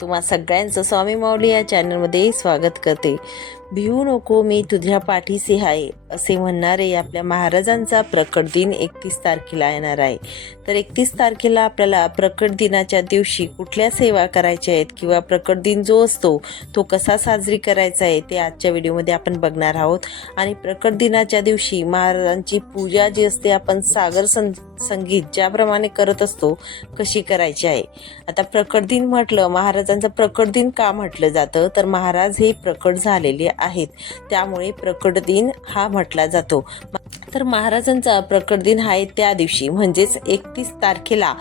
तुम्हा सगळ्यांचं स्वामी माऊली या चॅनलमध्ये स्वागत करते. भिवू नको मी तुझ्या पाठीशी आहे असे म्हणणारे आपल्या महाराजांचा प्रकट दिन एकतीस तारखेला येणार आहे. तर एकतीस तारखेला आपल्याला प्रकट दिनाच्या दिवशी कुठल्या सेवा करायच्या आहेत किंवा प्रकट दिन जो असतो तो कसा साजरी करायचा आहे ते आजच्या व्हिडिओमध्ये आपण बघणार आहोत. आणि प्रकट दिनाच्या दिवशी महाराजांची पूजा जी असते आपण सागर सं संगीत ज्याप्रमाणे करत असतो कशी करायची आहे. आता प्रकट दिन म्हटलं महाराज महाराजांचं प्रकट दिन का म्हटलं जातं? तर महाराज हे प्रकट झालेले आहेत. त्यामुळे प्रकट दिन हा म्हटला जातो. तर महाराजांचा प्रकट दिन आहे त्या दिवशी म्हणजेच एकतीस तारखेला.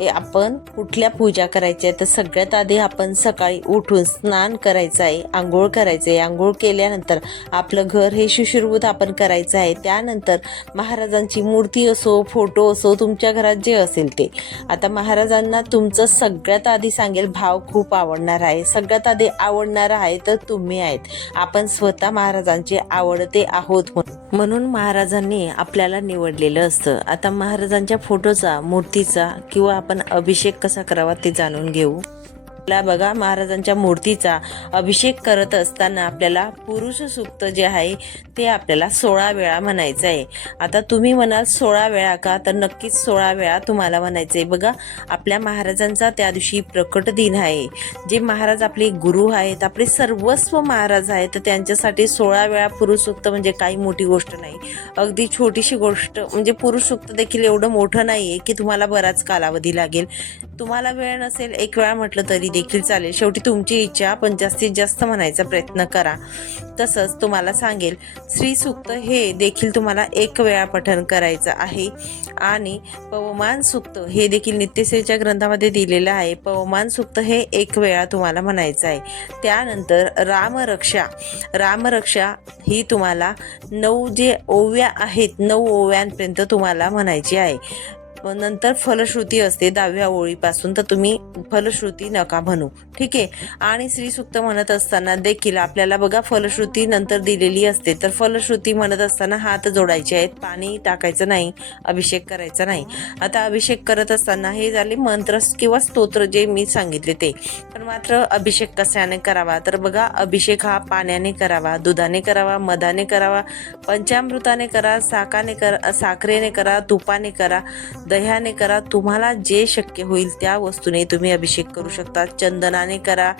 ए, आपण कुठल्या पूजा करायच्या तर सगळ्यात आधी आपण सकाळी उठून स्नान करायचं आहे आंघोळ करायचं आहे. आंघोळ केल्यानंतर आपलं घर हे शुश्रूत आपण करायचं आहे. त्यानंतर महाराजांची मूर्ती असो फोटो असो तुमच्या घरात जे असेल ते. आता महाराजांना तुमचं सगळ्यात आधी सांगेल भाव खूप आवडणार आहे. सगळ्यात आधी आवडणार आहे तर तुम्ही आहेत. आपण स्वतः महाराजांचे आवडते आहोत म्हणून. म्हणून महाराजांनी आपल्याला निवडलेलं असतं. आता महाराजांच्या फोटोचा मूर्तीचा किंवा आपण अभिषेक कसा करावा ते जाणून घेऊ. आपला बघा महाराजांच्या मूर्तीचा अभिषेक करत असताना आपल्याला पुरुष सूक्त जे आहे ते आपल्याला सोळा वेळा म्हणायचं आहे. आता तुम्ही म्हणाल सोळा वेळा का? तर नक्कीच सोळा वेळा तुम्हाला म्हणायचं आहे बघा आपल्या महाराजांचा त्या दिवशी प्रकट दिन आहे. जे महाराज आपले गुरु आहेत आपले सर्वस्व महाराज आहेत तर त्यांच्यासाठी सोळा वेळा पुरुष सूक्त म्हणजे काही मोठी गोष्ट नाही. अगदी छोटीशी गोष्ट म्हणजे पुरुष सूक्त देखील एवढं मोठं नाही आहे की तुम्हाला बराच कालावधी लागेल. तुम्हाला वेळ नसेल एक वेळा म्हटलं तरी देखील चालेल. शेवटी तुमची इच्छा पण जास्तीत जास्त म्हणायचा प्रयत्न करा. तसंच तुम्हाला सांगेल श्री सूक्त हे देखील तुम्हाला एक वेळा पठण करायचं आहे. आणि पवमान सूक्त हे देखील नित्यसेच्या ग्रंथामध्ये दिलेलं आहे. पवमान सूक्त हे एक वेळा तुम्हाला म्हणायचं आहे. त्यानंतर रामरक्षा. रामरक्षा ही तुम्हाला नऊ जे ओव्या आहेत नऊ ओव्यांपर्यंत तुम्हाला म्हणायची आहे. नंतर फलश्रुती असते दहाव्या ओळीपासून तर तुम्ही फलश्रुती नका म्हणू. ठीक आहे? आणि श्रीसुक्त म्हणत असताना देखील आपल्याला बघा फलश्रुती नंतर दिलेली असते. तर फलश्रुती म्हणत असताना हात जोडायचे आहेत. पाणी टाकायचं नाही अभिषेक करायचा नाही. आता अभिषेक करत असताना हे झाले मंत्र किंवा स्तोत्र जे मी सांगितले ते. पण मात्र अभिषेक कशाने करावा? तर बघा अभिषेक हा पाण्याने करावा दुधाने करावा मधाने करावा पंचामृताने करा साकाने करा साखरेने करा तुपाने करा. दह्याने करा. तुम्हाला जे शक्य होईल त्या वस्तूने तुम्ही अभिषेक करू शकता चंदनाने करा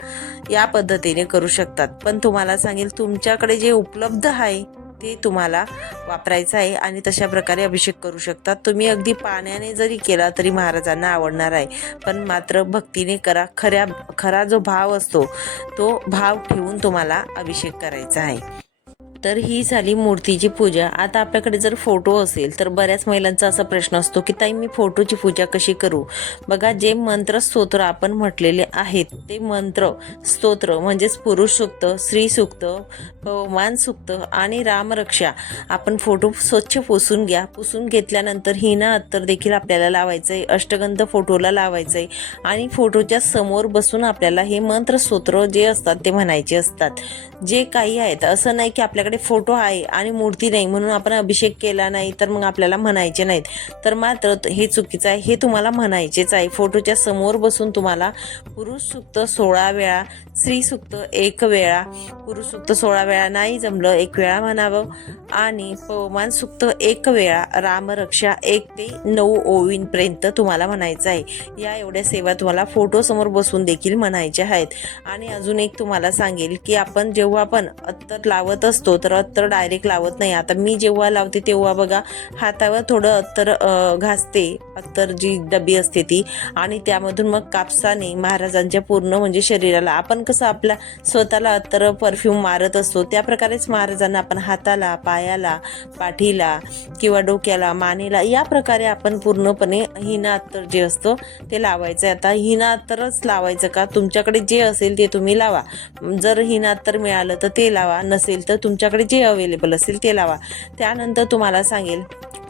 या पद्धतीने करू शकतात. पण तुम्हाला सांगेल तुमच्याकडे जे उपलब्ध आहे ते तुम्हाला वापरायचं आहे आणि तशा प्रकारे अभिषेक करू शकतात. तुम्ही अगदी पाण्याने जरी केला तरी महाराजांना आवडणार आहे. पण मात्र भक्तीने करा. खऱ्या खरा जो भाव असतो तो भाव ठेवून तुम्हाला अभिषेक करायचा आहे. तर ही झाली मूर्तीची पूजा. आता आपल्याकडे जर फोटो असेल तर बऱ्याच महिलांचा असा प्रश्न असतो की ताई मी फोटोची पूजा कशी करू? बघा जे मंत्र स्तोत्र आपण म्हटलेले आहेत ते मंत्र स्तोत्र म्हणजेच पुरुष सूक्त स्त्री सूक्त पवमान सूक्त आणि रामरक्षा आपण फोटो स्वच्छ पुसून घ्या. पुसून घेतल्यानंतर हिना अत्तर देखील आपल्याला लावायचं आहे अष्टगंध फोटोला लावायचं आहे आणि फोटोच्या समोर बसून आपल्याला हे मंत्र स्तोत्र जे असतात ते म्हणायचे असतात. जे काही आहेत असं नाही की आपल्याकडे फोटो आहे आणि मूर्ती नाही म्हणून आपण अभिषेक केला नाही तर मग आपल्याला म्हणायचे नाहीत. तर मात्र हे चुकीचं आहे हे तुम्हाला म्हणायचेच आहे. फोटोच्या समोर बसून तुम्हाला पुरुष सुक्त सोळा वेळा स्त्री सुक्त एक वेळा पुरुष सुक्त सोळा वेळा नाही जमलं एक वेळा म्हणावं. आणि पवमान सुक्त एक वेळा रामरक्षा एक ते नऊ ओवींपर्यंत तुम्हाला म्हणायचं आहे. या एवढ्या सेवा तुम्हाला फोटो समोर बसून देखील म्हणायच्या आहेत. आणि अजून एक तुम्हाला सांगेल की आपण जेव्हा आपण अत्तर लावत असतो तर अत्तर डायरेक्ट लावत नाही. आता मी जेव्हा लावते तेव्हा बघा हातावर थोडं अत्तर घासते. अत्तर जी डबी असते ती. आणि त्यामधून मग कापसाने महाराजांच्या पूर्ण म्हणजे शरीराला आपण कसं आपल्या स्वतःला अत्तर परफ्यूम मारत असतो त्या प्रकारेच महाराजांना आपण हाताला पायाला पाठीला किंवा डोक्याला मानेला या प्रकारे आपण पूर्णपणे हिना अत्तर जे असतं ते लावायचं आहे आता हिना अत्तरच लावायचं का? तुमच्याकडे जे असेल ते तुम्ही लावा. जर हिना अत्तर मिळालं तर ते लावा. नसेल तर तुमच्या तुमच्याकडे जे अवेलेबल असेल ते लावा. त्यानंतर तुम्हाला सांगेल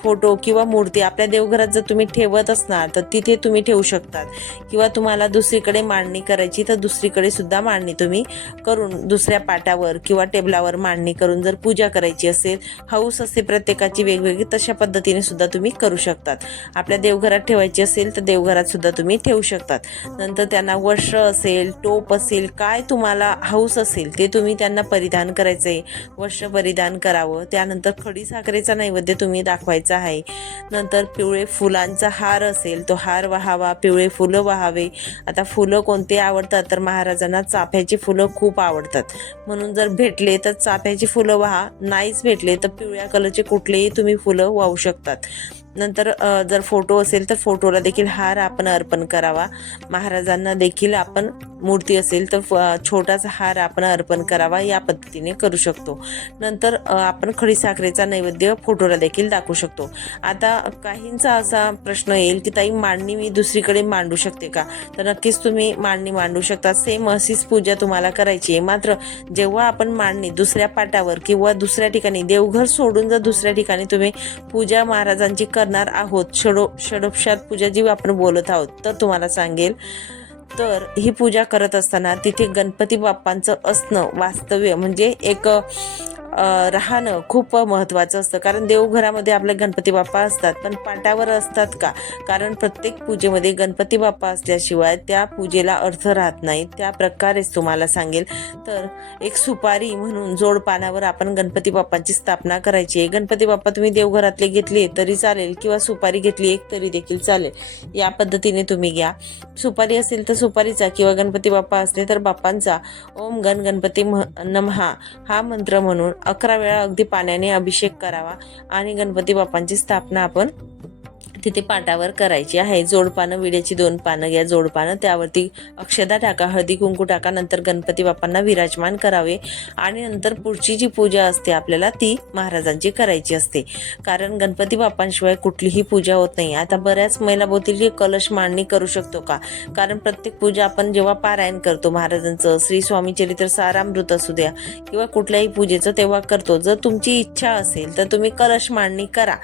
फोटो किंवा मूर्ती आपल्या देवघरात जर तुम्ही ठेवत असणार तर तिथे तुम्ही ठेवू शकतात. किंवा तुम्हाला दुसरीकडे मांडणी करायची तर दुसरीकडे सुद्धा मांडणी तुम्ही करून दुसऱ्या पाटावर किंवा टेबलावर मांडणी करून जर पूजा करायची असेल हाऊस असते प्रत्येकाची वेगवेगळी तशा पद्धतीने सुद्धा तुम्ही करू शकतात. आपल्या देवघरात ठेवायची असेल तर देवघरात सुद्धा तुम्ही ठेवू शकतात. नंतर त्यांना वस्त्र असेल टोप असेल काय तुम्हाला हाऊस असेल ते तुम्ही त्यांना परिधान करायचं आहे वस्त्र परिधान करावं. त्यानंतर खडी साखरेचा नैवेद्य तुम्ही दाखवायचा. आहे. नंतर पिवळे फुलांचा हार असेल तो हार वाहावा पिवळे फुलं वाहावे. आता फुलं कोणते आवडतात? तर महाराजांना चाफ्याची फुलं खूप आवडतात. म्हणून जर भेटले तर चाफ्याची फुलं वाहा. नाहीच भेटले तर पिवळ्या कलरचे कुठलेही तुम्ही फुलं वाहू शकतात. नंतर जर फोटो असेल तर फोटोला देखील हार आपण अर्पण करावा. महाराजांना देखील आपण मूर्ती असेल तर फ- छोटासा हार आपण अर्पण करावा या पद्धतीने करू शकतो. नंतर आपण खडीसाखरेचा नैवेद्य फोटोला देखील दाखवू शकतो. आता काहींचा असा प्रश्न येईल की ताई मांडणी मी दुसरीकडे मांडू शकते का? तर नक्कीच तुम्ही मांडणी मांडू शकता. सेम अशीच पूजा तुम्हाला करायची आहे. मात्र जेव्हा आपण मांडणी दुसऱ्या पाटावर किंवा दुसऱ्या ठिकाणी देवघर सोडून जर दुसऱ्या ठिकाणी तुम्ही पूजा महाराजांची करणार आहोत. षडो षडोपशात पूजा जी आपण बोलत आहोत तर तुम्हाला सांगेल. तर ही पूजा करत असताना तिथे गणपती बाप्पांचं असणं वास्तव्य म्हणजे एक राहणं खूप महत्त्वाचं असतं. कारण देवघरामध्ये आपले गणपती बाप्पा असतात पण पाटावर असतात का? कारण प्रत्येक पूजेमध्ये गणपती बाप्पा असल्याशिवाय त्या पूजेला अर्थ राहत नाही. त्या प्रकारेच तुम्हाला सांगेल. तर एक सुपारी म्हणून जोड पानावर आपण गणपती बाप्पांची स्थापना करायची आहे. गणपती बाप्पा तुम्ही देवघरातले घेतले तरी चालेल किंवा सुपारी घेतली एक तरी देखील चालेल. या पद्धतीने तुम्ही घ्या. सुपारी असेल तर सुपारीचा किंवा गणपती बाप्पा असले तर बाप्पांचा ओम गण गणपती नमहा हा मंत्र म्हणून अकरा वेळा अगदी पाण्याने अभिषेक करावा आणि गणपती बाप्पांची स्थापना आपण तिथे पाटावर करायची आहे. जोडपानं विड्याची दोन पानं घ्या जोडपानं त्यावरती अक्षदा टाका हळदी कुंकू टाका नंतर गणपती बाप्पांना विराजमान करावे. आणि नंतर पुढची जी पूजा असते आपल्याला ती महाराजांची करायची असते. कारण गणपती बाप्पांशिवाय कुठलीही पूजा होत नाही. आता बऱ्याच महिला बोलतील की कलश मांडणी करू शकतो का? कारण प्रत्येक पूजा आपण जेव्हा पारायण करतो महाराजांचं श्री स्वामी चरित्र सारामृत असू द्या किंवा कुठल्याही पूजेचं तेव्हा करतो. जर तुमची इच्छा असेल तर तुम्ही कलश मांडणी करा.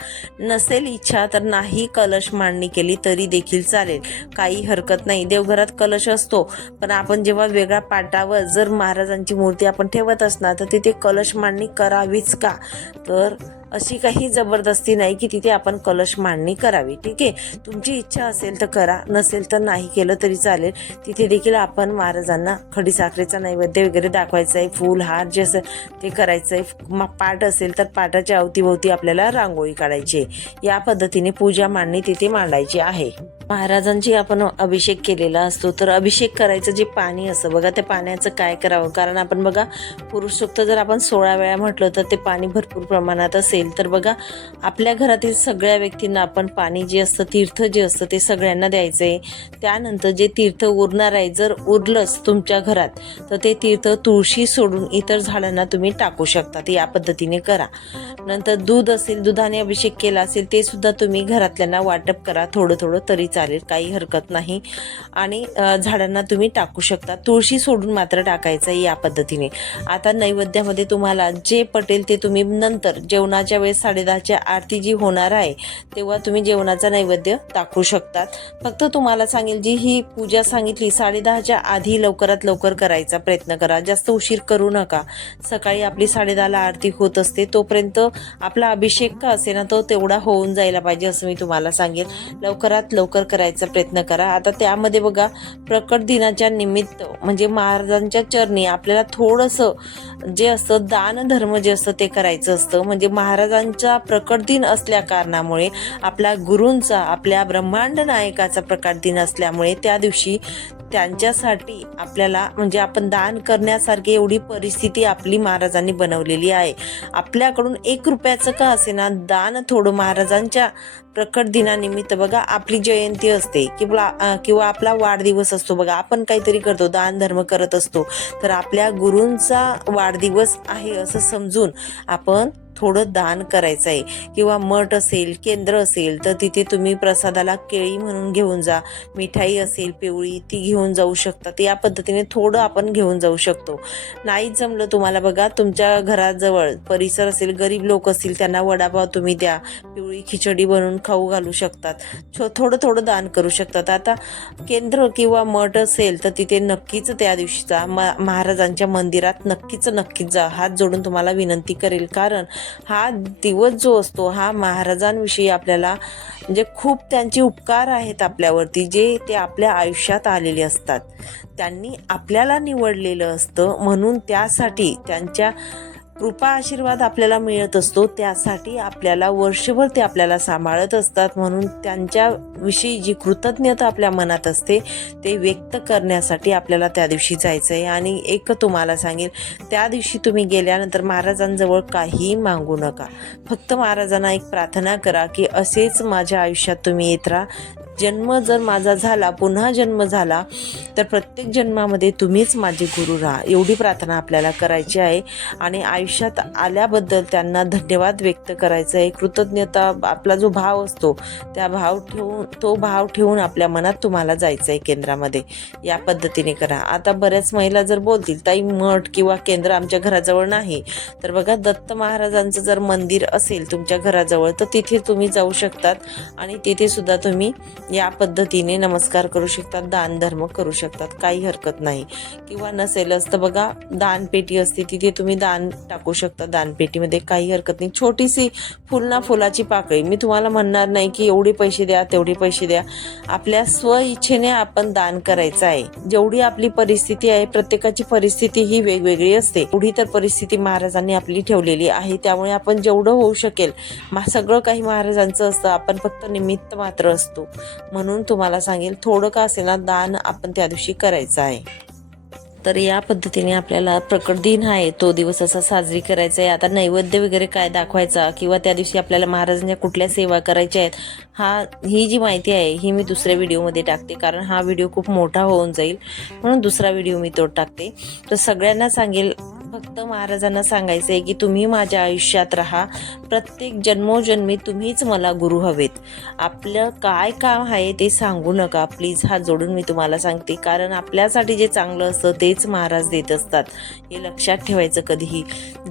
नसेल इच्छा तर नाही कलश मांडणी केली तरी देखील चालेल. काही हरकत नाही. देवघरात कलश असतो. पण आपण जेव्हा वेगळ्या पाटावर जर महाराजांची मूर्ती आपण ठेवत असणार तर तिथे कलश मांडणी करावीच का? तर अशी काही जबरदस्ती नाही की तिथे आपण कलश मांडणी करावी. ठीक आहे? तुमची इच्छा असेल तर करा नसेल तर नाही केलं तरी चालेल. तिथे देखील आपण महाराजांना खडीसाखरेचा नैवेद्य वगैरे दाखवायचा आहे फूल हार जे असं ते करायचं आहे पाट असेल तर पाटाच्या अवतीभोवती आपल्याला रांगोळी काढायची आहे. या पद्धतीने पूजा मांडणी तिथे मांडायची आहे. महाराजांची आपण अभिषेक केलेला असतो तर अभिषेक करायचं जे पाणी असं बघा त्या पाण्याचं काय करावं? कारण आपण बघा पुरुषोक्त जर आपण सोळा वेळा म्हटलं तर ते पाणी भरपूर प्रमाणात असेल. तर बघा आपल्या घरातील सगळ्या व्यक्तींना आपण पाणी जे असतं तीर्थ जे असतं ते सगळ्यांना द्यायचं आहे त्यानंतर जे तीर्थ उरणार आहे जर उरलंच तुमच्या घरात तर ते तीर्थ तुळशी सोडून इतर झाडांना तुम्ही टाकू शकता. या पद्धतीने करा. नंतर दूध असेल दुधाने अभिषेक केला असेल ते सुद्धा तुम्ही घरातल्यांना वाटप करा. थोडं थोडं तरी चालेल काही हरकत नाही. आणि झाडांना तुम्ही टाकू शकता. तुळशी सोडून मात्र टाकायचं आहे या पद्धतीने. आता नैवेद्यामध्ये तुम्हाला जे पटेल ते तुम्ही नंतर जेवणाच्या वेळेस साडेदहाच्या आरती जी होणार आहे तेव्हा तुम्ही जेवणाचा नैवेद्य दाखवू शकतात. फक्त तुम्हाला सांगेल जी ही पूजा सांगितली साडेदहाच्या आधी लवकरात लवकर करायचा प्रयत्न करा. जास्त उशीर करू नका. सकाळी आपली साडेदहाला आरती होत असते तोपर्यंत आपला अभिषेक का असे ना तो तेवढा होऊन जायला पाहिजे असं मी तुम्हाला सांगेल. लवकरात लवकर करायचा प्रयत्न करा. आता त्यामध्ये बघा प्रकट दिनाच्या निमित्त म्हणजे महाराजांच्या चरणी आपल्याला थोडंसं जे असतं दान धर्म जे असतं ते करायचं असतं. म्हणजे महाराज महाराजांचा प्रकट दिन असल्या कारणामुळे आपल्या गुरूंचा आपल्या ब्रह्मांड नायकाचा प्रकट दिन असल्यामुळे त्या दिवशी त्यांच्यासाठी आपल्याला म्हणजे आपण दान करण्यासारखी एवढी परिस्थिती आपली महाराजांनी बनवलेली आहे. आपल्याकडून एक रुपयाचं का असेना दान थोडं महाराजांच्या प्रकट दिनानिमित्त बघा आपली जयंती असते. किंवा किंवा आपला वाढदिवस असतो बघा आपण काहीतरी करतो दान धर्म करत असतो. तर आपल्या गुरूंचा वाढदिवस आहे असं समजून आपण थोडं दान करायचं आहे किंवा मठ असेल केंद्र असेल तर तिथे तुम्ही प्रसादाला केळी म्हणून घेऊन जा. मिठाई असेल पिवळी ती घेऊन जाऊ शकतात या पद्धतीने थोडं आपण घेऊन जाऊ शकतो. नाही जमलं तुम्हाला बघा तुमच्या घराजवळ परिसर असेल गरीब लोक असतील त्यांना वडापाव तुम्ही द्या. पिवळी खिचडी बनवून खाऊ घालू शकतात. छो थोडं थोडं दान करू शकतात. आता केंद्र किंवा मठ असेल तर तिथे नक्कीच त्या दिवशीचा म महाराजांच्या मंदिरात नक्कीच नक्कीच जा. हात जोडून तुम्हाला विनंती करेल. कारण हा दिवस जो असतो हा महाराजांविषयी आपल्याला म्हणजे खूप त्यांचे उपकार आहेत आपल्यावरती जे ते आपल्या आयुष्यात आलेले असतात. त्यांनी आपल्याला निवडलेलं असतं म्हणून त्यासाठी त्यांच्या कृपा आशीर्वाद आपल्याला मिळत असतो त्यासाठी आपल्याला वर्षभर ते आपल्याला सांभाळत असतात. म्हणून त्यांच्याविषयी जी कृतज्ञता आपल्या मनात असते ते व्यक्त करण्यासाठी आपल्याला त्या दिवशी जायचं आहे आणि एक तुम्हाला सांगेल त्या दिवशी तुम्ही गेल्यानंतर महाराजांजवळ काहीही मागू नका. फक्त महाराजांना एक प्रार्थना करा की असेच माझ्या आयुष्यात तुम्ही येत राहा. जन्म जर माझा झाला पुन्हा जन्म झाला तर प्रत्येक जन्मामध्ये तुम्हीच माझे गुरु राहा. एवढी प्रार्थना आपल्याला करायची आहे. आणि आयुष्यात आल्याबद्दल त्यांना धन्यवाद व्यक्त करायचं आहे. कृतज्ञता आपला जो भाव असतो त्या भाव ठेवून तो भाव ठेवून आपल्या मनात तुम्हाला जायचं आहे केंद्रामध्ये. या पद्धतीने करा. आता बऱ्याच महिला जर बोलतील ताई मठ किंवा केंद्र आमच्या घराजवळ नाही. तर बघा दत्त महाराजांचं जर मंदिर असेल तुमच्या घराजवळ तर तिथे तुम्ही जाऊ शकतात. आणि तिथे सुद्धा तुम्ही या पद्धतीने नमस्कार करू शकतात दान धर्म करू शकतात काही हरकत नाही. किंवा नसेलच तर बघा दानपेटी असते तिथे तुम्ही दान टाकू शकता. दानपेटीमध्ये काही हरकत नाही. छोटीशी फुलना फुलाची पाकळी. मी तुम्हाला म्हणणार नाही की एवढे पैसे द्या तेवढे पैसे द्या. आपल्या स्व इच्छेने आपण दान करायचं आहे. जेवढी आपली परिस्थिती आहे प्रत्येकाची परिस्थिती ही वेगवेगळी असते. एवढी तर परिस्थिती महाराजांनी आपली ठेवलेली आहे. त्यामुळे आपण जेवढं होऊ शकेल सगळं काही महाराजांचं असतं. आपण फक्त निमित्त मात्र असतो. म्हणून तुम्हाला सांगेल थोडं का असेल दान आपण त्या दिवशी करायचं आहे. तर या पद्धतीने आपल्याला प्रकट दिन आहे तो दिवस असा साजरी करायचा आहे. आता नैवेद्य वगैरे काय दाखवायचा किंवा त्या दिवशी आपल्याला महाराजांच्या कुठल्या सेवा करायच्या आहेत हा ही जी माहिती आहे ही मी दुसऱ्या व्हिडिओमध्ये टाकते. कारण हा व्हिडिओ खूप मोठा होऊन जाईल म्हणून दुसरा व्हिडिओ मी तो टाकते. तर सगळ्यांना सांगेल फक्त महाराजांना सांगायचं आहे की तुम्ही माझ्या आयुष्यात राहा. प्रत्येक जन्मोजन्मी तुम्हीच मला गुरु हवेत. आपलं काय काम आहे ते सांगू नका. प्लीज हात जोडून मी तुम्हाला सांगते. कारण आपल्यासाठी जे चांगलं असतं तेच महाराज देत असतात. हे लक्षात ठेवायचं कधीही.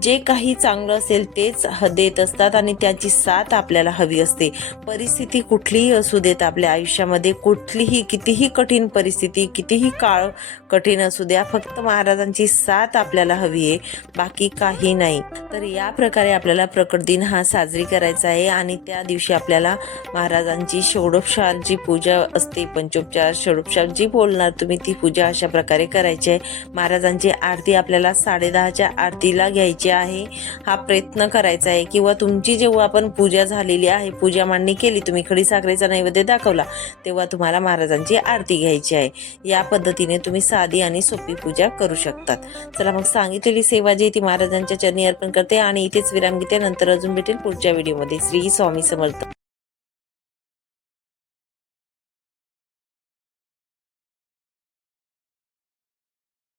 जे काही चांगलं असेल तेच ह- देत असतात आणि त्याची साथ आपल्याला हवी असते. परिस्थिती कुठलीही असू देत आपल्या आयुष्यामध्ये. कुठलीही कितीही कठीण परिस्थिती कितीही काळ कठीण असू द्या फक्त महाराजांची साथ आपल्याला हवी आहे. बाकी काही नाही. तर या प्रकारे आपल्याला प्रकट दिन हा साजरी करायचा आहे आणि त्या दिवशी आपल्याला महाराजांची षोडोपचार पूजा असते पंचोपचार षोडोपचार जी बोलणार तुम्ही ती पूजा अशा प्रकारे करायची आहे. महाराजांची आरती आपल्याला साडेदहाच्या आरतीला घ्यायची आहे. हा प्रयत्न करायचा आहे किंवा तुमची जेव्हा आपण पूजा झालेली आहे पूजा मांडणी केली तुम्ही खडी साखरेचा नैवेद्य दाखवला तेव्हा तुम्हाला महाराजांची आरती घ्यायची आहे. या पद्धतीने तुम्ही साधी आणि सोपी पूजा करू शकतात. चला मग सांगितलेली सेवा जी ती महाराजांच्या चरणी अर्पण करते आणि इथेच विराम घेते. नंतर अजून भेटेल पुढच्या व्हिडिओमध्ये. श्री स्वामी समर्थ.